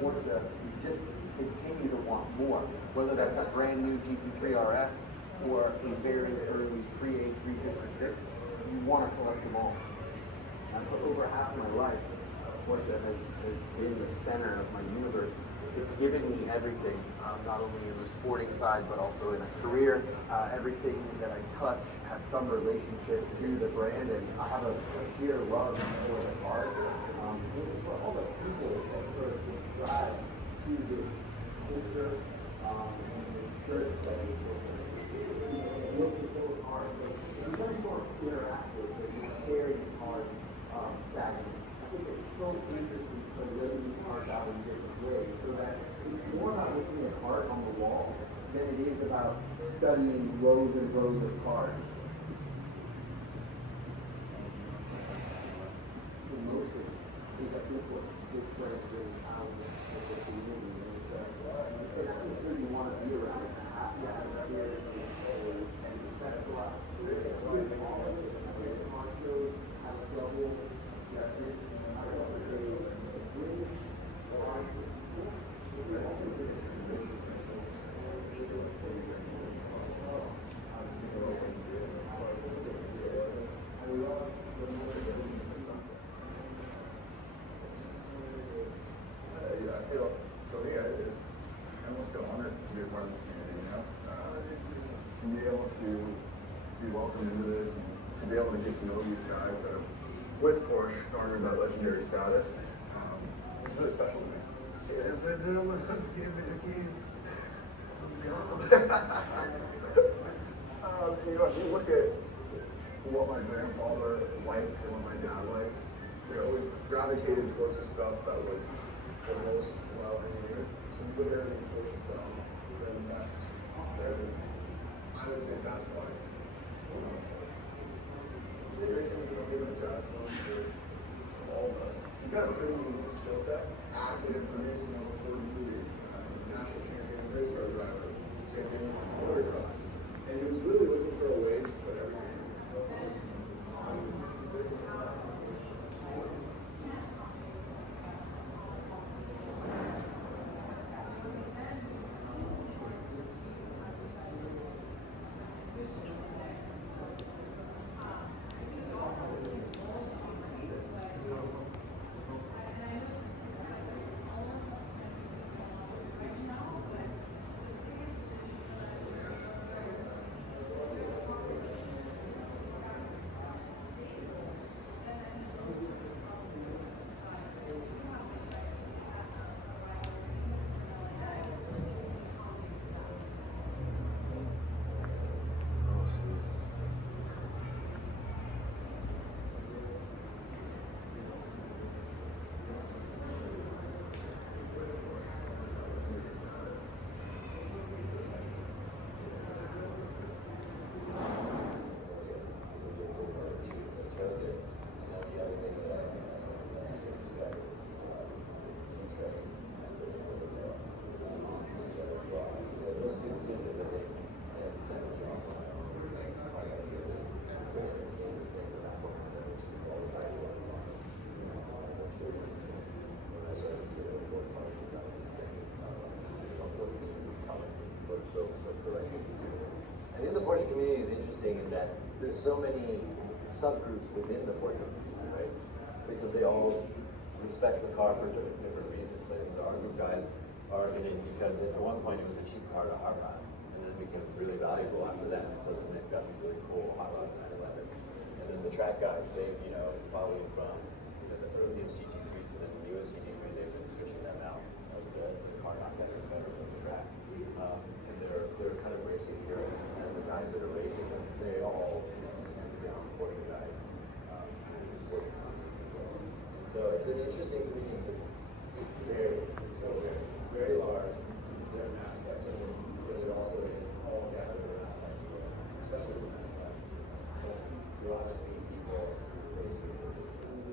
Porsche, you just continue to want more. Whether that's a brand new GT3 RS or a very early pre-A 356, you want to collect them all. And for over half my life, Porsche has been the center of my universe. It's given me everything, not only in the sporting side, but also in a career. Everything that I touch has some relationship to the brand, and I have a sheer love for the cars. And for all the people that sort of subscribe to this culture and this church that is look at those cars, it's very more interactive than you share these cars stagnant. I think it's so interesting to lay these cars out in different ways, so that it's more about looking at art on the wall than it is about studying rows and rows of cars. The motion is, I think, what this brand brings out of the community. And it's an atmosphere you want to be around. It's a happy atmosphere, and respectful atmosphere. It's a good policy. Car shows have double. I almost feel honored to be a part of this community, you know? To be able to be welcomed into this and to be able to get to know these guys that have, with Porsche, garnered that legendary status, it's really special to me. Yes, I do. Let's give me the keys. You know, if you look at what my grandfather liked and what my dad likes, they always gravitated towards the stuff that was the most well engineered. Some good everything Porsche stuff, they're the best. I would say that's why. Racing is going to be a dad for all of us. He's got a pretty unique skill set, acting and producing over 40 movies, national champion race car driver, champion motocross. And he was really looking for a way to put everything on. I think the Porsche community is interesting in that there's so many subgroups within the Porsche community, right? Because they all respect the car for different reasons. I think the R group guys are in it because at one point it was a cheap car to hot rod, and then it became really valuable after that. And so then they've got these really cool hot rod 911s. And then the track guys, they've, probably from the earliest GT3 to the newest GT3, they've been switching them out as the car got better and better from the track. And they're kind of racing heroes. And the guys that are racing them, they all, hands down, Porsche guys. Porsche. And so it's an interesting community. It's very large, it's different aspects of it, but it also is all gathered around, especially with garage people, racers of this thing.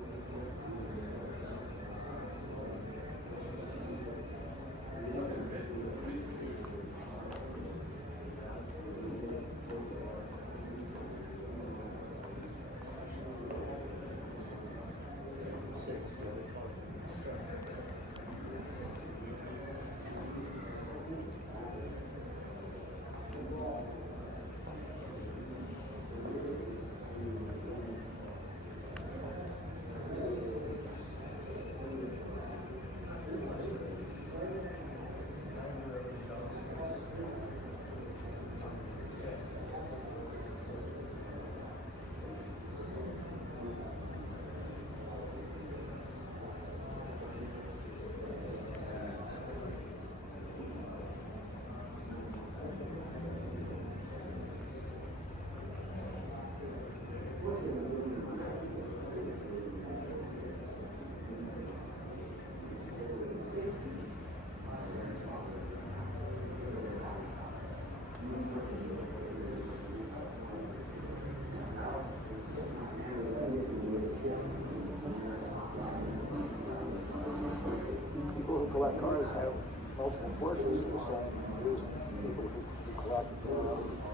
cars have multiple Porsches for the same reason. People who collect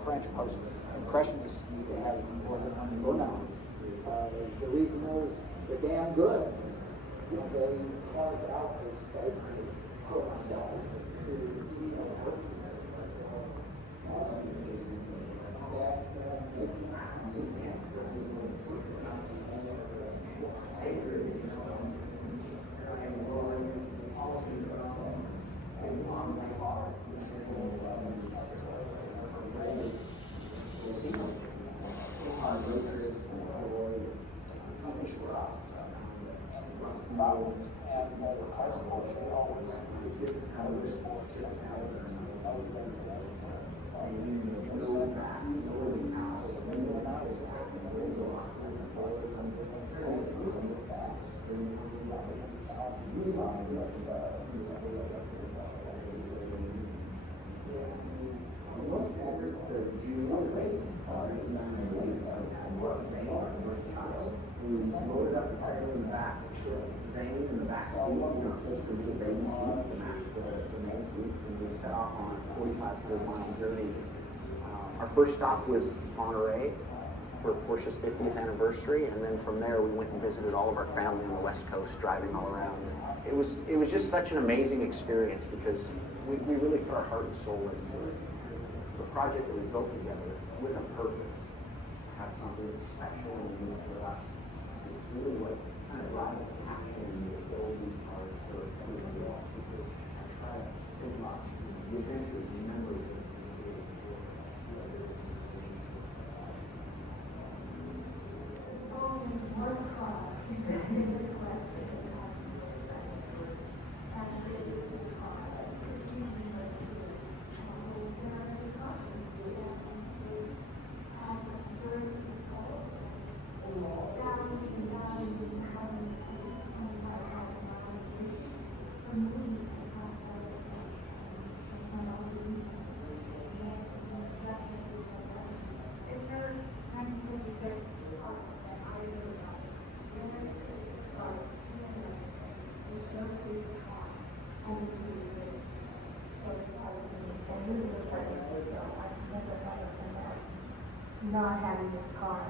French post-impressionists need to have more than one to go now. The reason is they're damn good. They carve out a space for themselves to problems and the cars culture always sports racing cars who's loaded up the trailer in the back. Zane in the back seat was supposed to be the baby seat, the main seats, and we set off on a 45-mile journey. Our first stop was Monterey for Porsche's 50th anniversary, and then from there we went and visited all of our family on the West Coast, driving all around. It was just such an amazing experience because we really put our heart and soul into it. The project that we built together with a purpose, have something special and unique for us. It's really what kind of brought us the passion to build these cars for everybody else, because I try to think about the adventures and memories that it's created for not having this car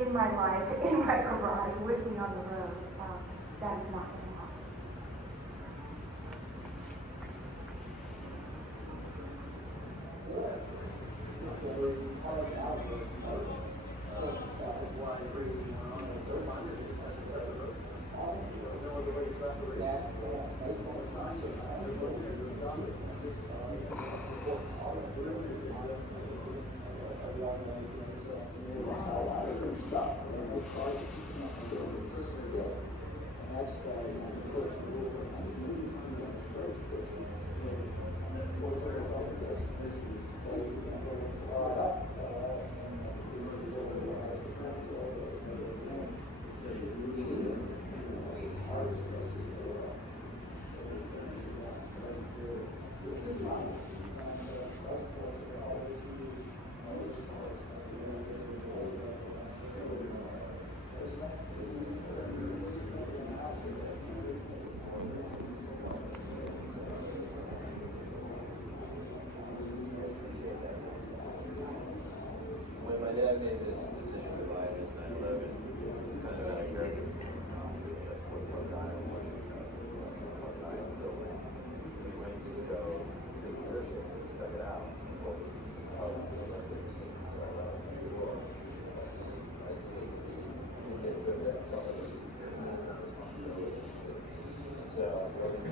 in my life, in my garage, with me on the road. That is not going to happen. When my dad made this decision to buy his 911, it was kind of out of character. So when we went to go to the dealership and stuck it out, well, this is how it feels like it. So I was like, well, that's the it says that companies, there's not responsibility. So I was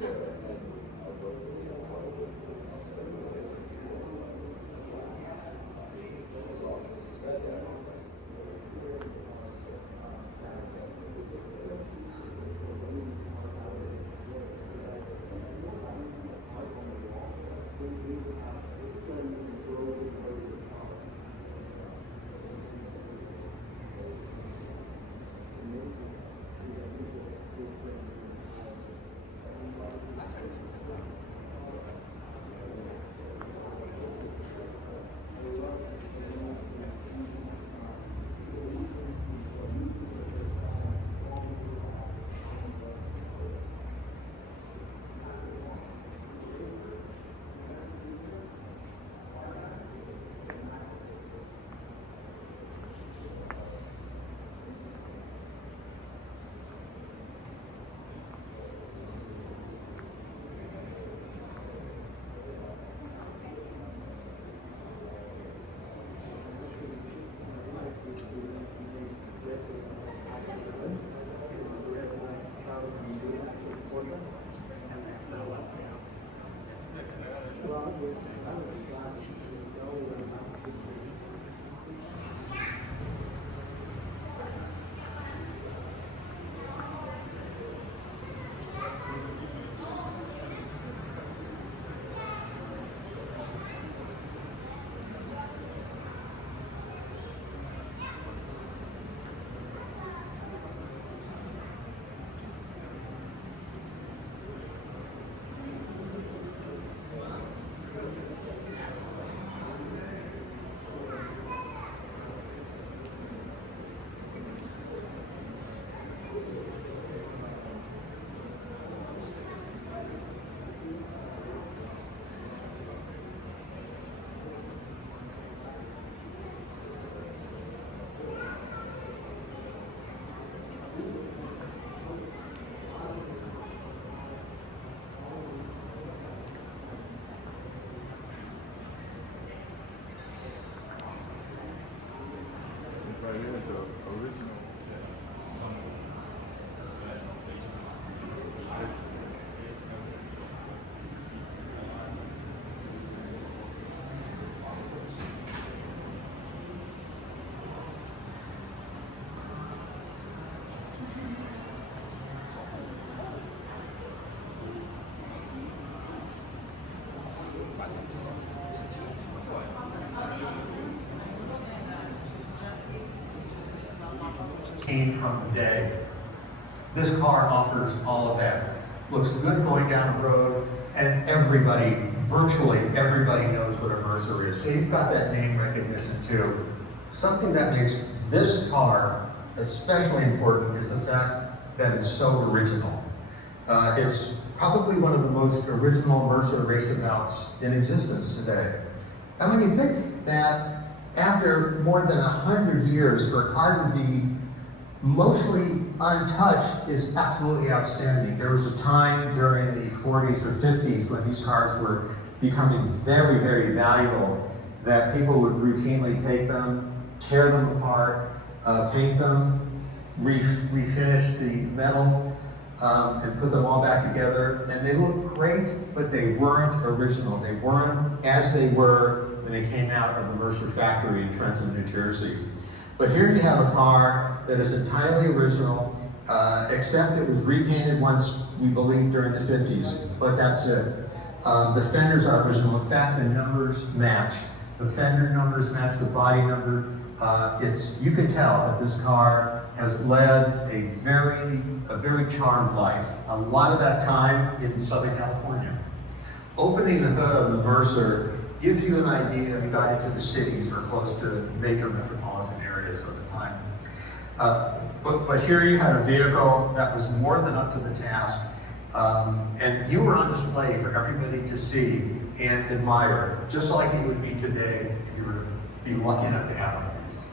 sure, and I was always thinking, what is it? So all this is read there. routine from the day. This car offers all of that. Looks good going down the road, and everybody, virtually everybody knows what a Mercer is. So you've got that name recognition too. Something that makes this car especially important is the fact that it's so original. It's probably one of the most original Mercer racebouts in existence today. And when you think that after more than 100 years, for a car to be mostly untouched is absolutely outstanding. There was a time during the 40s or 50s when these cars were becoming very, very valuable, that people would routinely take them, tear them apart, paint them, refinish the metal, and put them all back together. And they looked great, but they weren't original. They weren't as they were when they came out of the Mercer factory in Trenton, New Jersey. But here you have a car that is entirely original, except it was repainted once, we believe, during the 50s, but that's it. The fenders are original. In fact, the numbers match. The fender numbers match the body number. You can tell that this car has led a very charmed life. A lot of that time in Southern California. Opening the hood on the Mercer gives you an idea if you got into the cities or close to major metropolitan areas of the time. But here you had a vehicle that was more than up to the task, and you were on display for everybody to see and admire, just like it would be today if you were to be lucky enough to have one of these.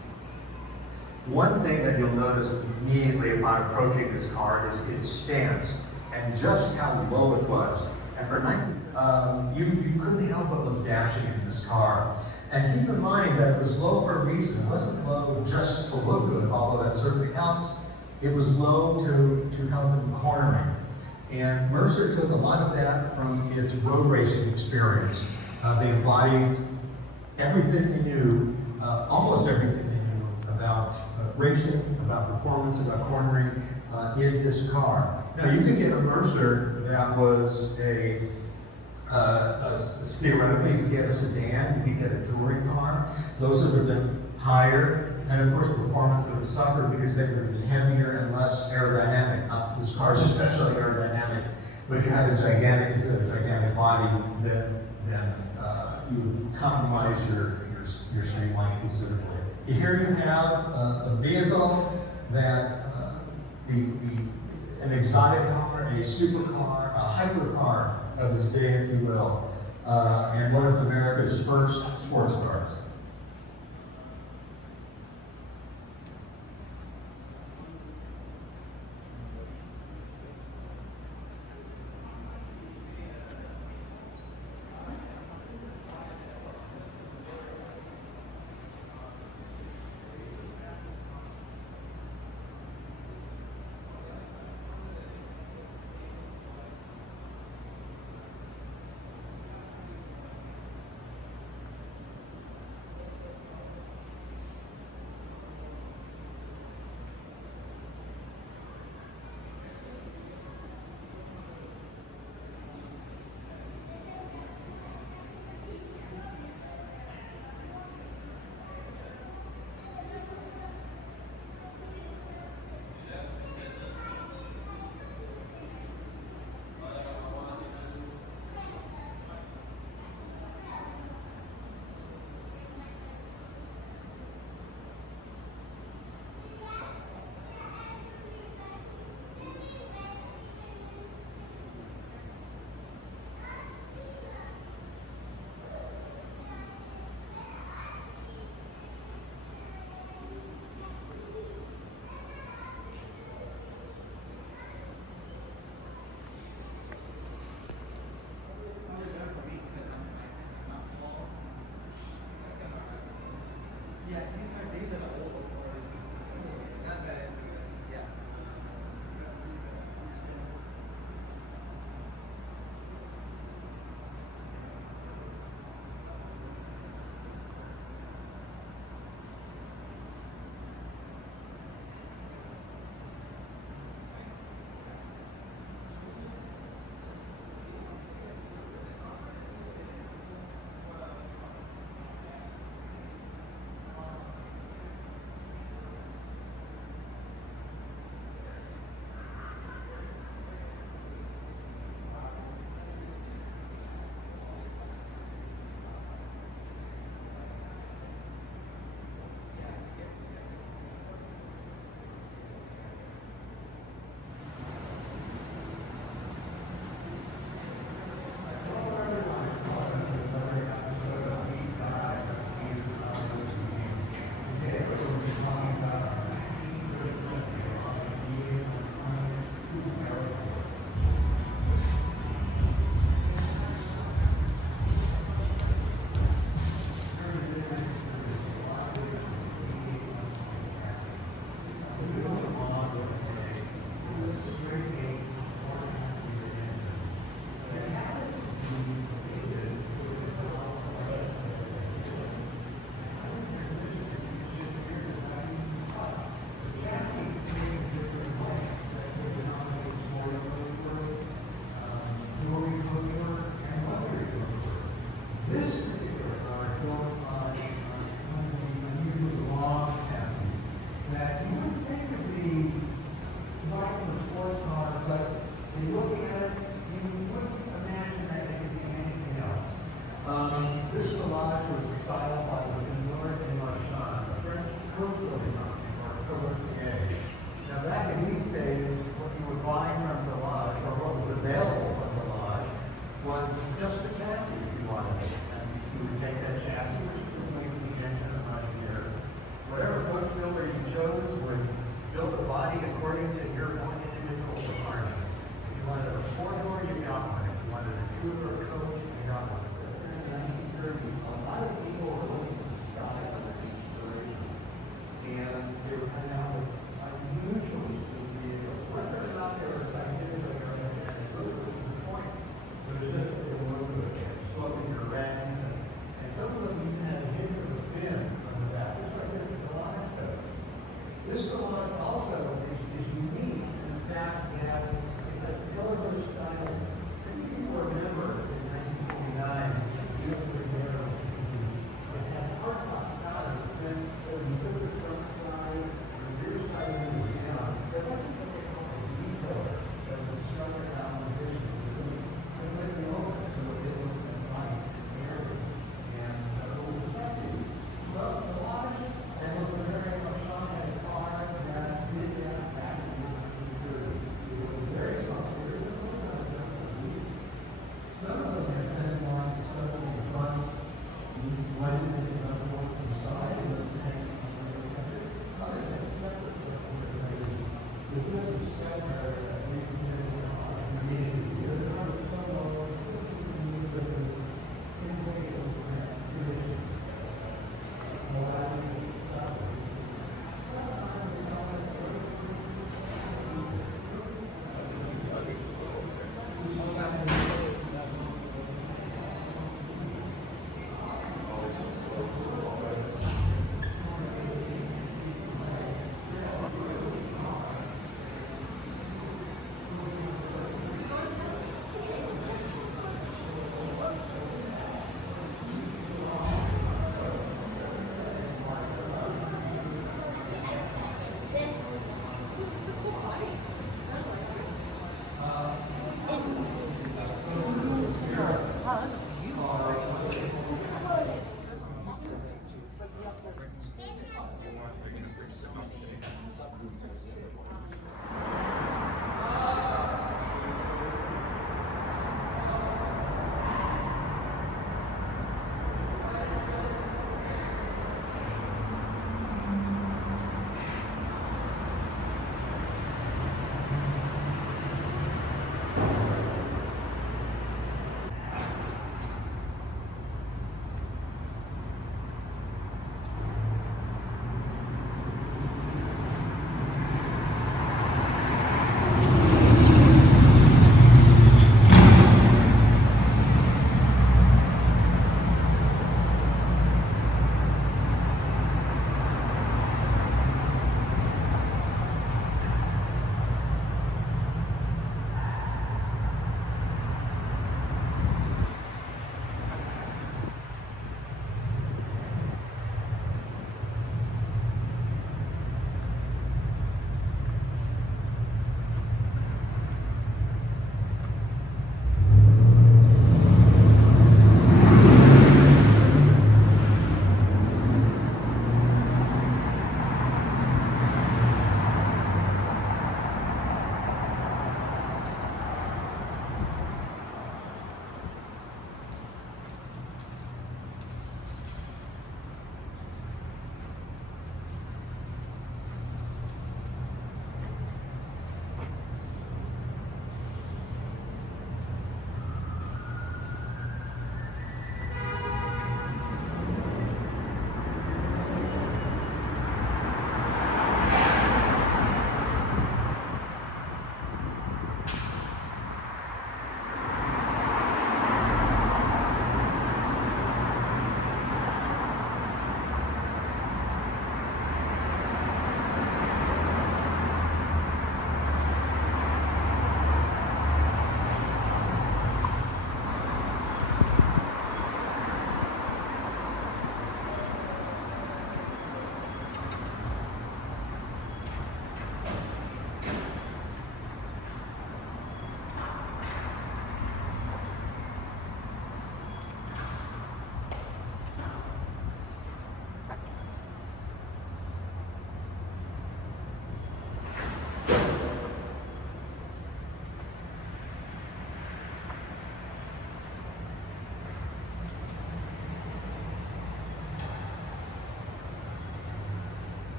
One thing that you'll notice immediately upon approaching this car is its stance and just how low it was. And for 90, you couldn't help but look dashing in this car. And keep in mind that it was low for a reason. It wasn't low just to look good, although that certainly helps. It was low to help in the cornering. And Mercer took a lot of that from its road racing experience. They embodied everything they knew, almost everything they knew about racing, about performance, about cornering in this car. Now you could get a Mercer that was theoretically, you could get a sedan, you could get a touring car. Those would have been higher, and of course performance would have suffered because they would have been heavier and less aerodynamic. Not that this car is especially aerodynamic, but if you had a gigantic body, then you would compromise your streamline considerably. Here you have a vehicle that an exotic car, a supercar, a hypercar of its day, if you will, and one of America's first sports cars.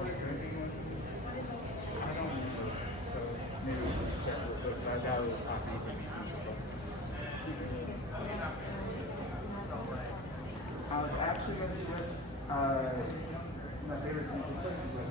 always drinking one? I don't remember. So maybe we should check real quick. I got a little copy for me. Actually, it's just my favorite thing to play is like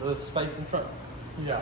The space in front. Yeah.